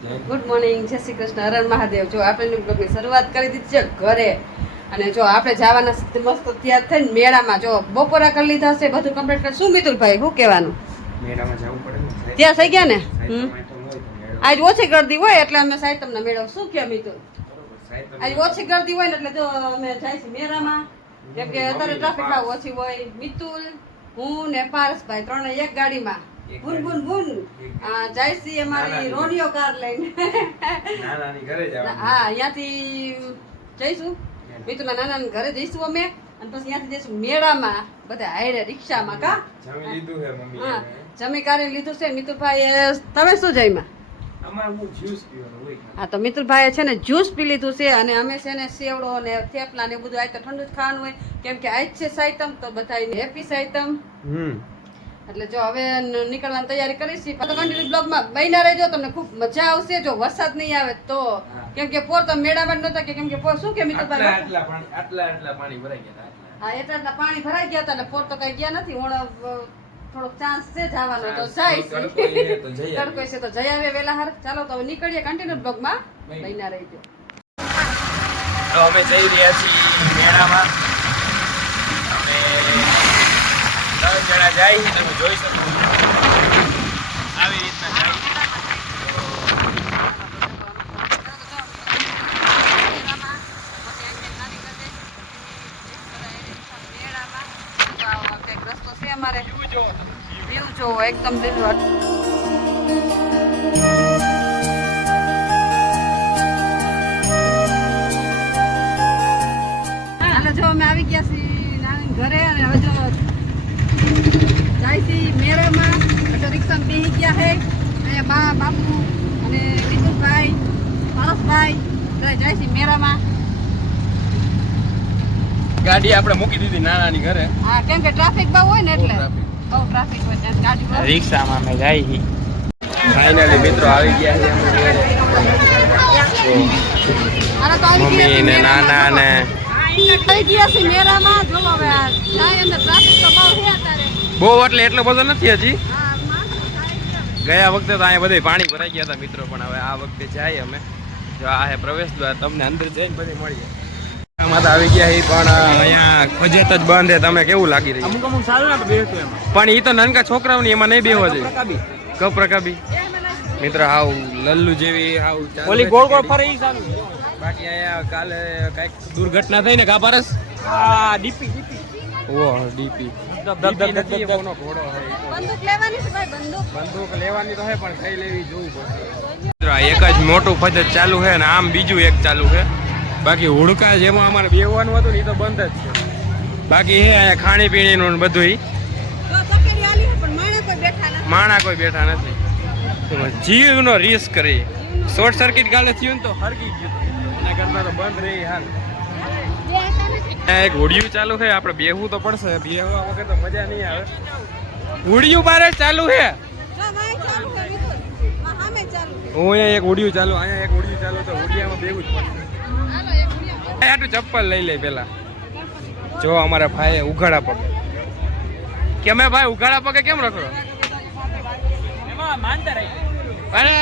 Good morning જય શ્રી કૃષ્ણ. હરણ મહાદેવ. જો આપણે બ્લોગની શરૂઆત કરી દીધી છે ઘરે. અને જો આપણે જવાના મસ્ત તૈયાર થઈને મેળામાં. જો બપોરા કરી લીધા હશે બધું કમ્પ્લીટ કરી. શું મિતુલભાઈ શું કહેવાનું? મેળામાં જવું પડે ત્યાં થઈ ગયા ને. આજ ઓછી ગરદી હોય એટલે અમે સાહિત્યમના મેળો. શું કહે મિતુલ? આજ ઓછી ગરદી હોય ને એટલે જો અમે જાય છે મેળામાં. કેમ કે અત્યારે ટ્રાફિક ઓછી હોય. મિતુલ હું ને પારસભાઈ ત્રણે એક ગાડીમાં. બુન બુન. બુન આ જાય અમારી. રોનિયો કાર લઈને. નાનાની ઘરે જવાનું. હા અહીંયાથી જઈશું. મિતુના નાના ઘરે જઈશું અમે. અને પછી અહીંયાથી જઈશું મેળામાં. બધા હારે રિક્ષામાં કા? જમી લીધું છે મમ્મી હા જમી કાઢી લીધું છે. મિત્રભાઈ તમે શું જઈમાં અમારે હું જ્યુસ પીવાનું હોય ખાલી. હા તો મિત્રભાઈએ છે ને જ્યુસ પી લીધું છે અને અમે છે ને સેવડો ને થેપલા ને બધું આજ તો ઠંડુ જ ખાવાનું હોય. કેમ કે આજ છે સાયતમ તો બધા હેપી સાયતમ. એટલે જો હવે નીકળવાની તૈયારી કરીશી તો કન્ટિન્યુ બ્લોગમાં બહીના રહેજો તમને ખૂબ મજા આવશે. જો વરસાદ નહીં આવે તો કેમ કે પોર તો મેળામાં નહોતા કે કેમ કે પોર શું કે આટલા આટલા પાણી આટલા આટલા પાણી ભરાઈ ગયા હતા, હા એટલા એટલા પાણી ભરાઈ ગયા હતા એટલે પોર તો કઈ ગયા નથી. ઓણ થોડોક ચાન્સ છે જવાનો તો જાય તડકો છે તો જઈ આવે વેલા હાર. ચાલો તો હવે નીકળીએ કન્ટિન્યુ બ્લોગમાં. બહીના રહેજો. તો અમે જઈ રહ્યા છીએ મેળામાં. અમે ત્રણ જણા જાય તમે જોઈ શકો. આવી રીતના જાય રસ્તો છે. અમારે વ્યૂ જોવો એકદમ લીલું જો અમે આવી ગયા છીએ નાની ઘરે અને હવે જો જાય છે મેળામાં એટલે રિક્ષામાં બેસી ગયા છે અહીંયા બા બાપુ અને વિશુભાઈ પારસભાઈ બધા જાય છે મેળામાં. ગાડી આપણે મૂકી દીધી નાનાની ઘરે. હા કેમ કે ટ્રાફિક બહુ હોય ને એટલે. બહુ ટ્રાફિક હોય ત્યાં ગાડી રિક્ષામાં અમે જાય છીએ ફાઇનલી મિત્રો આવી ગયા છે અમે ઘરે. તો આવી ગયા મમ્મી ને નાના ને. થઈ ગયા છે મેળામાં. જો હવે આ જાય અંદર ટ્રાફિક તો બહુ છે બહુ એટલે એટલો બધો નથી હજી? જાય. ગયા વખતે તો અહીંયા બધે પાણી ભરાઈ ગયા હતા મિત્રો પણ હવે આ વખતે જાય અમે. જો આ હે પ્રવેશ દ્વાર તમને અંદર જઈને બધી આમાં તો આવી ગયા પણ અહીંયા ખોજેત જ બંધ છે તમે કેવું લાગી રહ્યું? અમુક અમુક સારું પણ એ તો નાનકા છોકરાઓની એમાં નહીં બેહવા જોઈએ કાબી કપરકાબી મિત્ર હાવ લલ્લુ જેવી હાવ ઓલી ગોળ ગોળ ફરે સારું. બાકી અહીંયા કાલે કંઈક દુર્ઘટના થઈ ને કા પારસ આ ડીપી ડીપી. ઓ ડીપી. ઘોડો છે બંદૂક લેવાની છે ભાઈ બંદૂક. બંદૂક લેવાની તો હે પણ કઈ લેવી જોવું પડશે. એક જ મોટું ફજત ચાલુ છે ને આમ બીજું એક ચાલુ છે. બાકી હુડકા જેમાં અમારે બેવાનું હતું ને એ તો બંધ જ છે. બાકી હે અહીંયા ખાણી પીણીનું ને બધું છે માણા કોઈ બેઠા નથી. જીવનો રિસ્ક કરી શોર્ટ સર્કિટ ગાલે થયું ને તો હરકી ગયું એના કરતા તો બંધ રહી હાલ. એક હોડિયું ચાલુ છે આપણે બેહવું તો પડશે બેહવા વગર તો મજા નહીં આવે. હોડિયું બારે ચાલુ છે. ભાઈ ચાલુ કરી તો સામે ચાલુ હું અહીંયા એક હોડિયું ચાલુ અહીંયા એક હોડિયું ચાલુ તો હોડિયામાં બેવું જ પડશે. હાલો એક મિનિટ આટલું ચપ્પલ લઈ લે પેલા. જો અમારા ભાઈ ઉઘાડા પગે. કેમે ભાઈ ઉઘાડા પગે કેમ રખડો? એમાં માનતા અરે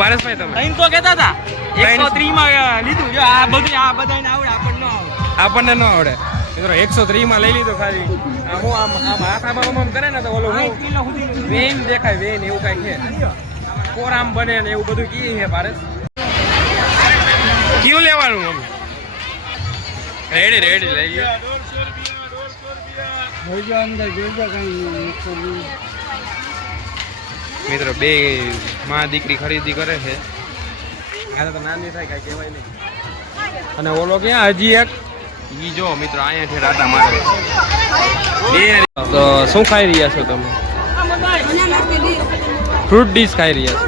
ભારેશભાઈ તમે. તો કહેતા હતા. એકસો. ત્રીસમાં લીધું જો આ બધું આ બધાને આવડે આપણને ન આવડે. આપણને ન આવડે. મિત્રો એકસો ત્રીસમાં લઈ લીધો ખાલી. આ હું આમ આમ હાથામાં આમ આમ કરે ને તો ઓલું વેન દેખાય વેન એવું કઈ છે. કોરામ બને ને એવું બધું કી છે પારસ કયું લેવાનું મમ્મી રેડી રેડી લઈ ગયો મિત્રો બે માં દીકરી ખરીદી કરે છે. આ તો નાની થાય કઈ કહેવાય નહીં. અને ઓલો ક્યાં? હજી એક? ઈ જો મિત્રો અહીંયા છે રાતા મારે. બે તો શું ખાઈ રહ્યા છો તમે? ફ્રૂટ ડીશ ખાઈ રહ્યા છો.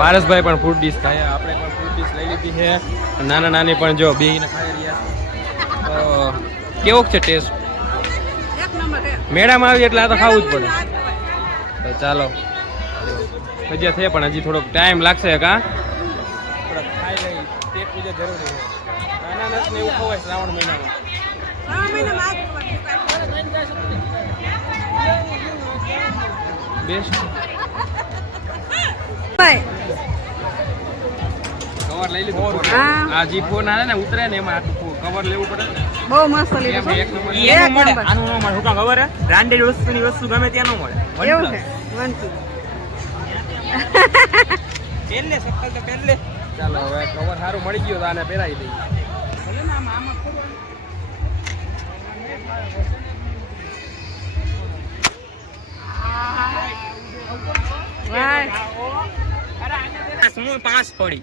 પારસભાઈ પણ ફ્રૂટ ડીશ ખાય. આપણે પણ ફ્રૂટ ડીશ લઈ લીધી છે. નાના નાની પણ જો બેયને ખાઈ રહ્યા છે. તો કેવોક છે ટેસ્ટ? એક મેળામાં આવી એટલે આ તો ખાવું જ પડે. ચાલો. મજા છે પણ હજી થોડોક ટાઈમ લાગશે કા થોડાક ખાઈ લઈ. પેટ પૂજા જરૂરી છે. ફણસ ને એવું ખવાય શ્રાવણ મહિનામાં. કવર લઈ લીધું. આ જીપો ના ને ઉતરે ને એમાં કવર લેવું પડે બહુ મસ્ત લીધું આનું નો મળે. હુકા ખબર હે? બ્રાન્ડેડ વસ્તુ ની વસ્તુ ગમે ત્યાં નો મળે. એવું છે. વન ટુ પહેલે સક્કલ તો પહેલે ચાલો હવે કવર સારું મળી ગયો તો આને પહેરાવી દઈએ. વાહ પાસ પડી?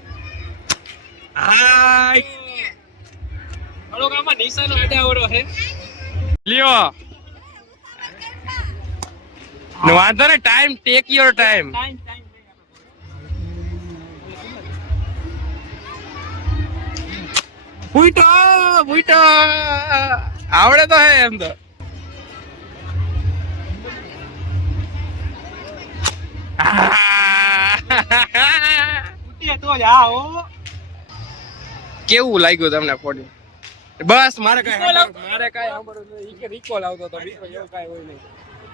હાય. થોડોક આમાં નિશાનો આડાવડો છે લ્યો. વાંધો ને ટાઈમ ટેક યોર ટાઈમ ભૂઈટો ભૂઈટો આવડે તો હે એમ તો. જ હો કેવું લાગ્યું તમને ફોડી બસ મારે કઈ મારે કઈ સાંભળવું નહીં. ઈ કે recall આવતો હતો બીજો એવું કાંઈ હોય નહીં.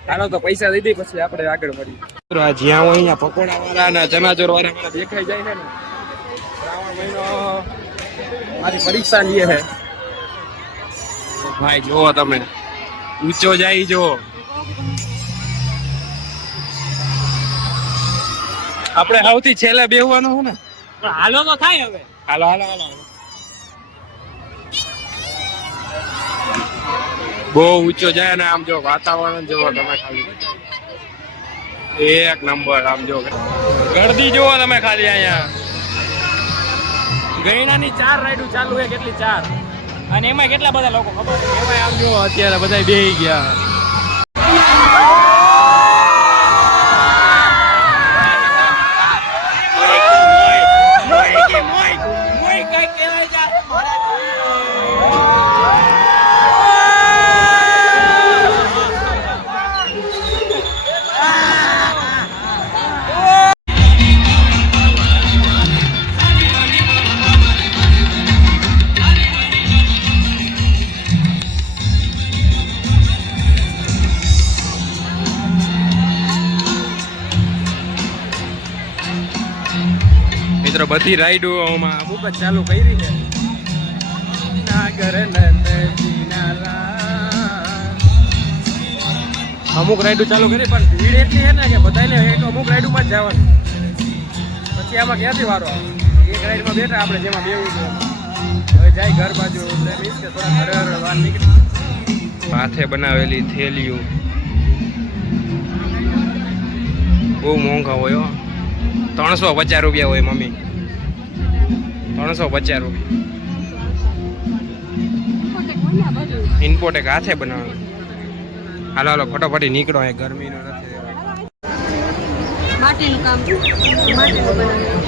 હાલો તો પૈસા દઈ દઈ પછી આપણે આગળ મળીએ આ જ્યાં હોય અહીંયા પકોડા વાળા ને ચનાચોર વાળા મને દેખાઈ જાય છે ને. શ્રાવણ મહિનો મારી પરીક્ષા લે છે ભાઈ જુઓ તમે. ઊંચો જાય જો આપણે સૌથી છેલ્લે બેહવાનું છે ને? હાલો તો થાય હવે. હાલો હાલો હાલો. બહુ ઊંચો જાય ને આમ જો વાતાવરણ જોવો તમે ખાલી. એક નંબર આમ જો. ગળદી જોવો તમે ખાલી અહીંયા. ગયણાની ચાર રાઈડું ચાલુ છે કેટલી ચાર? અને એમાં કેટલા બધા લોકો ખબર એમાં આમ જો અત્યારે બધા બેહી ગયા. બધી રાઈડો આમાં અમુક જ ચાલુ કરી છે. નાગર અમુક રાઈડો ચાલુ કરી, પણ ભીડ એટલી છે ને કે બધાને એક અમુક રાઈડોમાં જ જવાનું. પછી આમાં ક્યાંથી વારો એક રાઈડમાં બેઠા આપણે જેમાં બેવું છે. હવે જાય ઘર બાજુ, એટલે વાર નીકળી. હાથે બનાવેલી થેલીઓ. બહુ મોંઘા હોય ત્રણસો પચાસ રૂપિયા હોય મમ્મી. ત્રણસો પચાસ રૂપિયા. ઇનપોર્ટ એક હાથે બનાવવાનું હાલો હાલો, ફટોફટી નીકળો એ ગરમીનો નથી માટીનું કામ. માટીનું બનાવેલું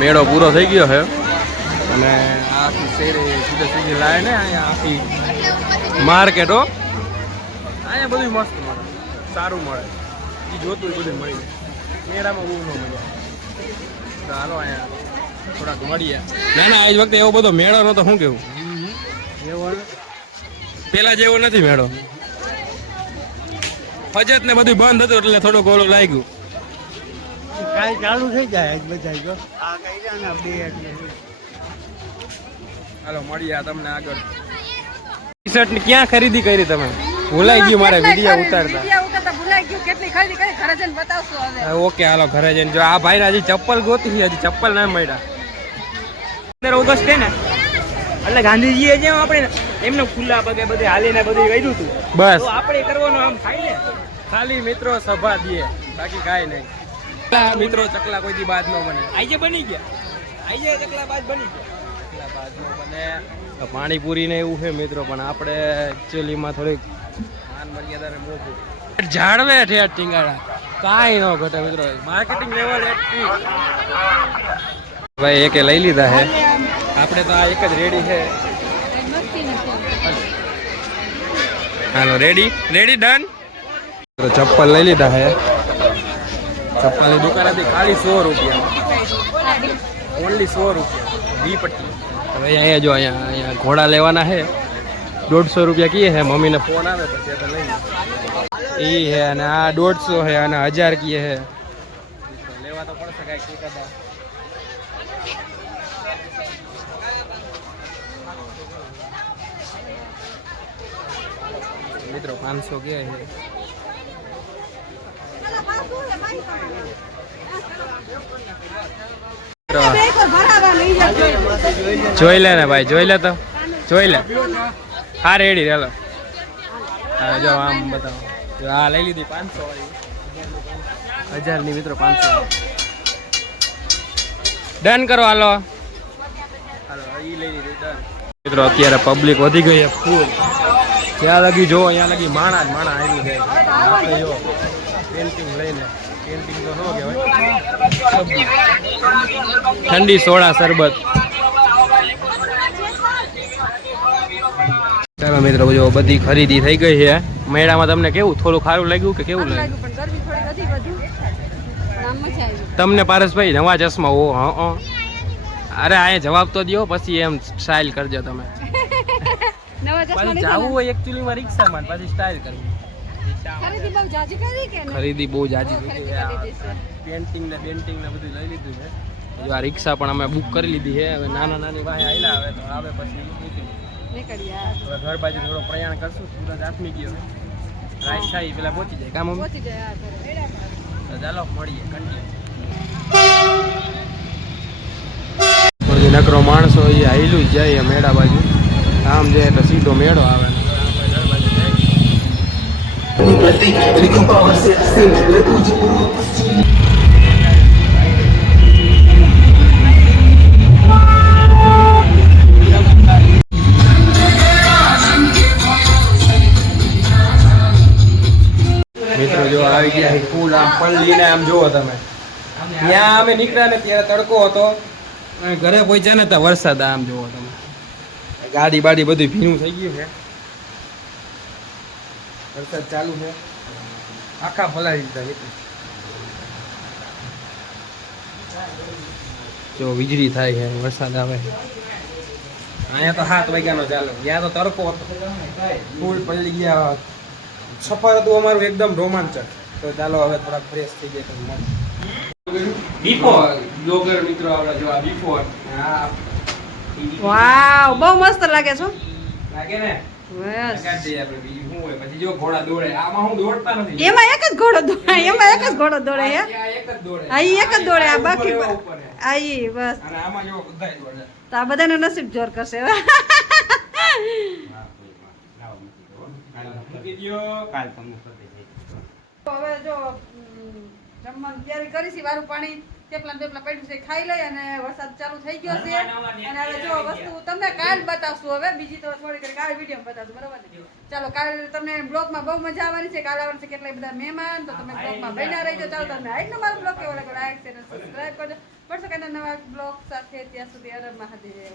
મેળો પૂરો થઈ ગયો છે. અને આખી શેરી સીધે સીધી લાય ને અહીંયા આખી માર્કેટો અહીંયા બધું મસ્ત મળે સારું મળે. એ જોતું બધું મળી જાય. મેળામાં બહુ ન મળે ચાલો અહીંયા થોડાક મળીએ. ના ના આજ વખતે એવો બધો મેળો નતો શું કેવું? પેલા જેવો નથી મેળો. ફજત ને બધું બંધ હતું એટલે થોડુંક ઓલું લાગ્યું. કાંઈ ચાલુ થઈ જાય આજ બધા જો. આ કઈ રહ્યા ને બે એટલે હાલો મળીએ તમને આગળ. ટી શર્ટની ક્યાં ખરીદી કરી તમે? ભૂલાઈ ગયું મારે વીડિયો ઉતારતા. ભૂલાઈ ગયું. કેટલી ખરીદી કરી? ઘરે જઈને બતાવશું હવે. ઓકે હાલો ઘરે જઈને. જો આ ભાઈ હજી ચપ્પલ ગોતી છે, હજી ચપ્પલ ના મળ્યા. પંદર ઓગસ્ટ છે ને એટલે ગાંધીજીએ જેમ આપણે એમને ખુલ્લા પગે બધે હાલીને બધું કર્યું હતું. બસ. આપણે કરવાનું આમ થાય ને. ખાલી મિત્રો સભા દે બાકી કાંઈ નહીં. મિત્રો ચકલા કોઈ દી બાદ ન બને. આજે બની ગયા. આજે ચકલા બાદ બની ગયા. બાદ ન બને. પાણીપુરી ને એવું છે મિત્રો પણ આપણે એકચ્યુઅલીમાં થોડીક માન મર્યાદાને મોકું. જાળવે ઠેઠ ટીંગાડા. કાંઈ ન ઘટે મિત્રો. માર્કેટિંગ લેવલ ભાઈ એકે લઈ લીધા છે. આપણે તો આ એક જ રેડી છે. હાલો રેડી રેડી ડન ચપ્પલ લઈ લીધા છે. ચપ્પલની દુકાન હતી ખાલી સો રૂપિયા. ઓનલી સો રૂપિયા. બી પટ્ટી. હવે અહીંયા જો અહીંયા અહીંયા ઘોડા લેવાના છે. દોઢસો રૂપિયા કીએ છે મમ્મીને ફોન આવે પછી લઈ એ હે અને આ દોઢસો છે અને હજાર કીએ છે. લેવા તો પડશે કાંઈક કીધા મિત્રો પાંચસો કે છે. જોઈ લે ને ભાઈ, જોઈ લે તો. જોઈ લે. હા રેડી ચાલો હા, જો, આમ બતાવો. હા, લઈ લીધી, પાંચસો હજારની મિત્રો, પાંચસો ડન કરો, હાલો. મિત્રો, અત્યારે પબ્લિક વધી ગઈ છે ફૂલ જ્યાં લગી જો, અહીંયા લગી માણા જ માણા આવી જાય પેન્ટિંગ લઈને પેન્ટિંગ તો શું કહેવાય. ઠંડી સોડા શરબત. ચાલો મિત્રો જો બધી ખરીદી થઈ ગઈ છે. મેળામાં તમને કેવું થોડું ખારું લાગ્યું કે કેવું લાગ્યું? તમને પારસભાઈ નવા ચશ્મા ઓ હં હં. અરે આ જવાબ તો દો પછી એમ સ્ટાઇલ કરજો તમે. નવા ચશ્મા લીધા હોય એકચ્યુઅલીમાં રિક્ષામાં પછી સ્ટાઇલ કરવી. ખરીદી બહુ જાજી કરી કે ખરીદી બહુ જાજી. પેન્ટિંગ ને પેન્ટિંગ ને બધું લઈ લીધું છે. જો આ રિક્ષા પણ અમે બુક કરી લીધી છે. હવે નાના નાની ભાઈ આયલા આવે તો આવે પછી નીકળી. હવે ઘર બાજુ થોડો પ્રયાણ કરશું. સુરત આથમી ગયો રાઈટ થાય પેલા પહોંચી જાય. કામ પહોંચી જાય તો ચાલો મળીએ કન્ટિન્યુ નકરો માણસો એ હાઈલું જાય મેળા બાજુ. આમ જાય તો સીધો મેળો આવે. મિત્રો, જો આવી ગયા ફૂલ આમ પલ્લીને આમ જુઓ તમે. ત્યાં અમે નીકળ્યા ને તડકો હતો. અને ઘરે પહોંચ્યા ને ત્યાં વરસાદ આમ જુઓ તમે. ગાડી બાડી બધું ભીનું થઈ ગયું છે. વરસાદ ચાલુ છે. આખા ફલાવી દીધા જો વીજળી થાય છે વરસાદ આવે. અહીંયા તો સાત વાગ્યાનો ચાલુ. ત્યાં તો તડકો હતો. ફૂલ પલ્લી ગયા. સફર હતું અમારું એકદમ રોમાંચક. તો ચાલો હવે થોડાક ફ્રેશ થઈ જાય તો બિફોર બ્લોગર મિત્રો આપણા જો આ બિફોર હા. વાવ બહુ મસ્ત લાગે છો લાગે ને? બસ. લગાડી દઈએ આપણે બીજું શું હોય? પછી જો ઘોડા દોડે. આમાં હું દોડતા નથી. એમાં એક જ ઘોડો દોડે એમાં એક જ ઘોડો દોડે આઈ એક જ દોડે. આ ઈ એક જ દોડે આ ઉપર બાકી એવા આ બસ. અને આમાં જો બધાય દોડે. તો આ બધાનું નસીબ જોર કરશે હવે. હવે જો જમવાનું તૈયારી કરી છે વારું પાણી? થેપલા ને પડ્યું છે ખાઈ લઈ અને વરસાદ ચાલુ થઈ ગયો છે. અને હવે જો વસ્તુ તમને કાલ બતાવશું હવે. બીજી તો થોડી કાલ વીડિયો બતાવશું બરાબર ને ચાલો કાલ તમને બ્લોગમાં બહુ મજા આવવાની છે. કાલ આવવાનું છે કેટલાય બધા મહેમાન. તો તમે બ્લોગમાં બન્યા રહી ચાલો તમને આજનો મારો બ્લોગ કેવો લાગ્યો? લાઈક શેર સબસ્ક્રાઈબ કરજો. પડશે કે નવા બ્લોગ સાથે. ત્યાં સુધી અરર મહાદેવ.